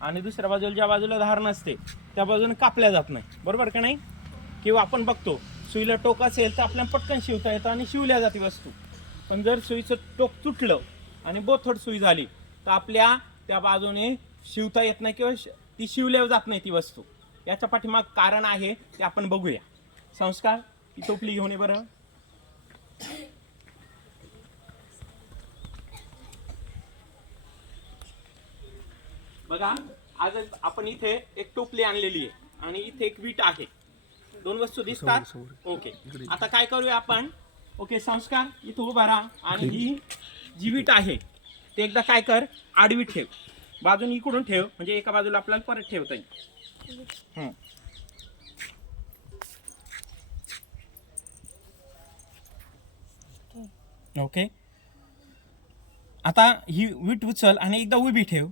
आणि दुसऱ्या बाजूला ज्या बाजूला धार नसते त्या बाजूने कापल्या जात नाही. बरोबर का नाही? किंवा आपण बघतो सुईला टोक असेल तर आपल्याला पटकन शिवता येतं आणि शिवल्या जाते वस्तू. पण जर सुईचं टोक तुटलं आणि बोथड सुई झाली तर आपल्या त्या बाजूने शिवता येत नाही किंवा ती शिवल्या जात नाही ती वस्तू. याच्या पाठीमाग कारण आहे ते आपण बघूया. संस्कार ती टोपली घेऊन ये बरं. बघा आज आपण इथे एक टोपली आणलेली आहे आणि इथे एक वीट आहे. दोन वस्तू दिसतात. ओके. आता काय करूया आपण? ओके संस्कार इथं उभा राहा. आणि ही जी वीट आहे ते एकदा काय कर आडवी ठेव. बाजून इकडून ठेव म्हणजे एका बाजूला आपल्याला परत ठेवता येईल. ओके. आता ही वीट उचल आणि एकदा उभी ठेव.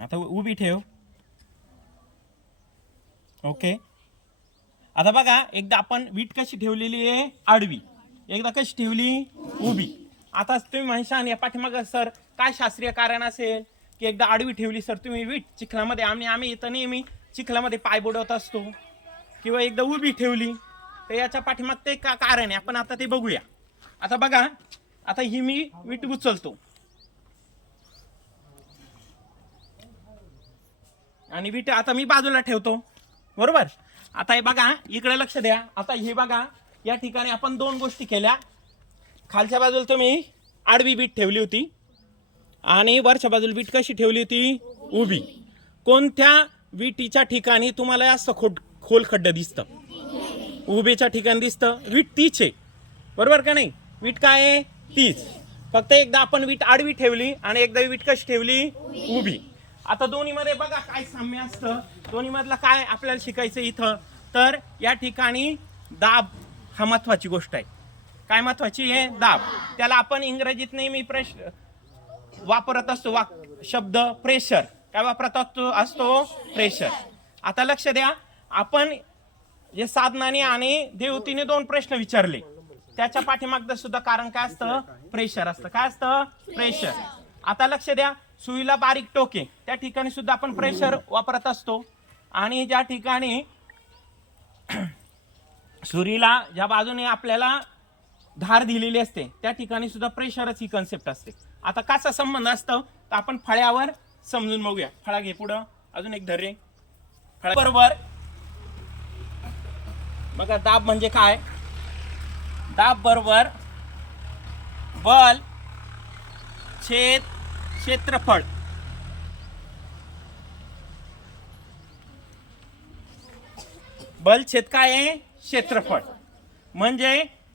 आता उभी ठेव. ओके. आता बघा एकदा आपण वीट कशी ठेवलेली आहे? आडवी. एकदा कशी ठेवली? उभी. आता तुम्ही म्हणशान या पाठीमागं सर काय शास्त्रीय कारण असेल? की एकदा आडवी ठेवली सर तुम्ही वीट चिखलामध्ये आम्ही आम्ही इथं नेहमी चिखलामध्ये पाय बुडवत असतो. किंवा एकदा उभी ठेवली तर याच्या पाठीमाग ते का कारण आहे. आपण आता ते बघूया. आता बघा आता ही मी वीट उचलतो. आणि विट आता मी बाजूला ठेवतो. बरोबर? आता हे बघा इकडे लक्ष द्या. आता हे बघा या ठिकाणी आपण दोन गोष्टी केल्या. खालच्या बाजूला तुम्ही आडवी बीट ठेवली होती. आणि वरच्या बाजूला बीट कशी ठेवली होती? उभी. कोणत्या विटीच्या ठिकाणी तुम्हाला जास्त खोट खोल खड्डं दिसतं? उभीच्या ठिकाणी दिसतं. वीट तीच आहे. बरोबर का नाही? वीट काय आहे? तीच. फक्त एकदा आपण वीट आडवी ठेवली आणि एकदा वीट कशी ठेवली? उभी. आता दोन्ही मध्ये बघा काय साम्य असतं. दोन्ही मधला काय आपल्याला शिकायचं इथं. तर या ठिकाणी दाब हा महत्वाची गोष्ट आहे. काय महत्वाची आहे? दाब. त्याला आपण इंग्रजीत नेहमी प्रेश वापरत असतो. वाक शब्द प्रेशर काय वापरत असतो? असतो प्रेशर आता लक्ष द्या. आपण जे साधनाने आणि देवतीने दोन प्रश्न विचारले. त्याच्या पाठीमागचं सुद्धा कारण काय असतं? प्रेशर असतं. काय असतं? प्रेशर आता लक्ष द्या. सुईला बारीक टोके. त्या ठिकाणी सुद्धा आपण प्रेशर वापरत असतो. आणि ज्या ठिकाणी सुरीला ज्या बाजूने आपल्याला धार दिलेली असते त्या ठिकाणी सुद्धा प्रेशरच ही कन्सेप्ट असते. आता कसा संबंध असतो? तर आपण फळ्यावर समजून बघूया. फळा घे पुढं. अजून एक धरे फळा बरोबर. बघा दाब म्हणजे काय? दाब बरोबर. बल छेद क्षेत्रफळ. बल छेद काय आहे? क्षेत्रफळ. म्हणजे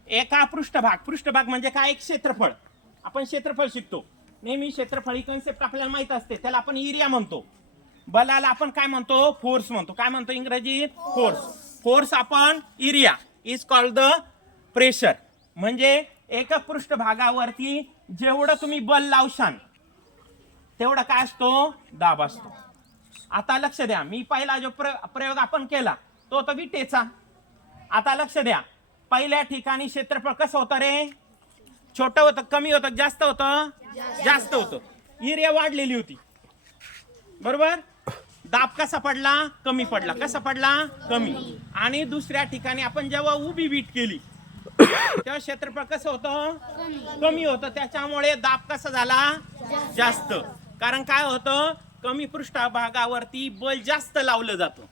एका पृष्ठभाग. पृष्ठभाग म्हणजे काय? क्षेत्रफळ. आपण क्षेत्रफळ शिकतो. नेहमी क्षेत्रफळ ही कन्सेप्ट आपल्याला माहीत असते. त्याला आपण एरिया म्हणतो. बलाला आपण काय म्हणतो? फोर्स म्हणतो. काय म्हणतो इंग्रजी? फोर्स फोर्स आपण area is called the pressure म्हणजे एका पृष्ठभागावरती जेवढं तुम्ही बल लावशान तेवढा काय असतो? दाब असतो. आता लक्ष द्या. मी पहिला जो प्र- प्रयोग आपण केला तो तर विटेचा. आता लक्ष द्या. पहिल्या ठिकाणी क्षेत्रफळ कसं होतं रे? छोटं होतं कमी होतं जास्त होतं? जास्त होतं. एरिया वाढलेली होती. बरोबर? दाब कसा पडला? कमी पडला. कसा पडला? कमी. आणि दुसऱ्या ठिकाणी आपण जेव्हा उभी वीट केली तेव्हा क्षेत्रफळ कसं होतं? कमी होतं. त्याच्यामुळे दाब कसा झाला? जास्त. कारण काय होतं? कमी पृष्ठभागावरती बल जास्त लावलं जातं.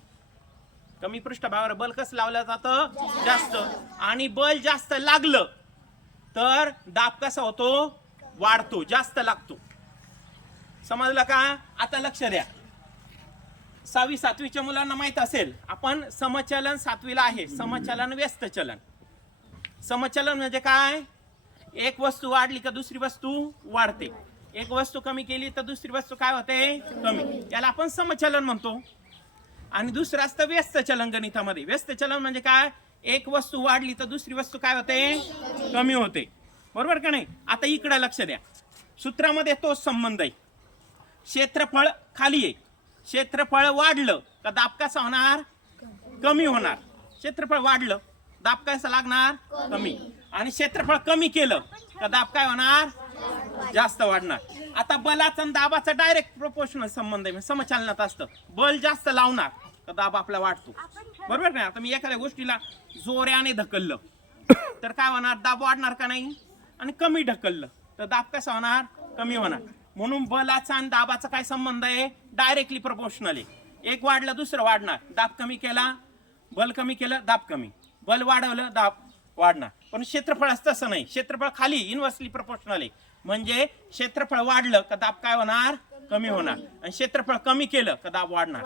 कमी पृष्ठभागावर बल कसं लावलं जातं? जास्त. आणि बल जास्त लागलं तर दाब कसा होतो? वाढतो जास्त लागतो. समजलं का? आता लक्ष द्या. सहावी सातवीच्या मुलांना माहीत असेल आपण समचलन सातवीला आहे. समचलन व्यस्त चलन. समचलन म्हणजे काय? एक वस्तू वाढली का दुसरी वस्तू वाढते. एक वस्तू कमी केली तर दुसरी वस्तू काय होते? कमी. याला आपण समचलन म्हणतो. आणि दुसरं असतं व्यस्त चलन गणितामध्ये. व्यस्त चलन म्हणजे काय? एक वस्तू वाढली तर दुसरी वस्तू काय होते? कमी होते. बरोबर का नाही? आता इकडे लक्ष द्या. सूत्रामध्ये तोच संबंध आहे. क्षेत्रफळ खाली आहे. क्षेत्रफळ वाढलं का दाब कसा होणार? कमी होणार. क्षेत्रफळ वाढलं दाब कसा लागणार? कमी. आणि क्षेत्रफळ कमी केलं तर दाब काय होणार? जास्त वाढणार. आता बलाचा आणि दाबाचा डायरेक्ट प्रोपोर्शनल संबंध आहे समचालनात असतं. बल जास्त लावणार तर दाब आपला वाढतो. बरोबर नाही? आता मी एखाद्या गोष्टीला जोऱ्याने ढकललं तर काय होणार? दाब वाढणार का नाही? आणि कमी ढकललं तर दाब कसा होणार? कमी होणार. म्हणून बलाचा आणि दाबाचा काय संबंध आहे? डायरेक्टली प्रपोर्शनल आहे. एक वाढलं दुसरं वाढणार. दाब कमी केला बल कमी केलं दाब कमी. बल वाढवलं दाब वाढणार. पण क्षेत्रफळ असतं तसं नाही. क्षेत्रफळ खाली इन्व्हर्सली प्रपोर्शनल आहे. म्हणजे क्षेत्रफळ वाढलं का दाब काय होणार? कमी होणार. आणि क्षेत्रफळ कमी केलं का दाब वाढणार.